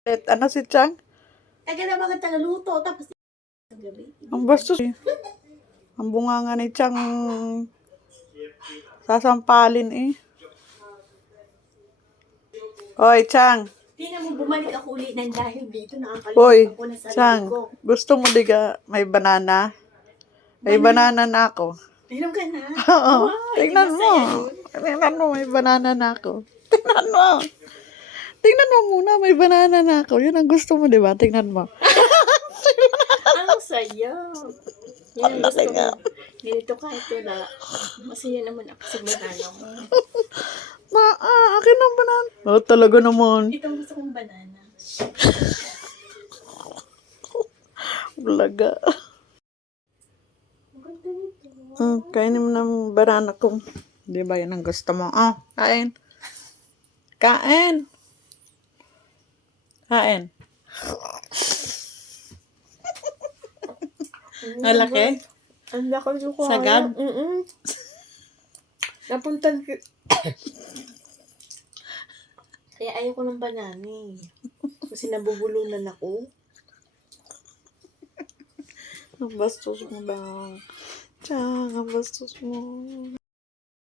Ano si Chang? Taga na mga tagaluto, tapos ang gabi. Ang bastos eh. Ang bunganga ni Chang sasampalin eh. Hoy, Chang. Di na mo bumalik ako ulit ng dahil dito. Hoy, Nakakalimutan ko na sarili Chang. ko. Gusto mo diga may banana? May banana na ako. Meron ka na? Oo. Wow, Tingnan hindi mo. masaya yun. Tingnan mo, may banana na ako. Tingnan mo. Tingnan mo muna, may banana na ako. Yun ang gusto mo, di ba? Tingnan mo. Ang saya. Yan ang gusto Talaga. ko. Ganito kahit wala. Masaya naman ako sa banana mo. Akin ang banana. Oh, talaga naman. Ito ang gusto kong banana. Bulaga. Maganda nito. Kainin mo ng banana ko. Di ba yan ang gusto mo? Kain. Kain. Kain. Ang laki? Ang laki ko. Sagad? Napunta Kaya ayoko ng banana eh. Kasi nabubulunan ako. Ang bastos mo ba? Tsaka, ang bastos mo.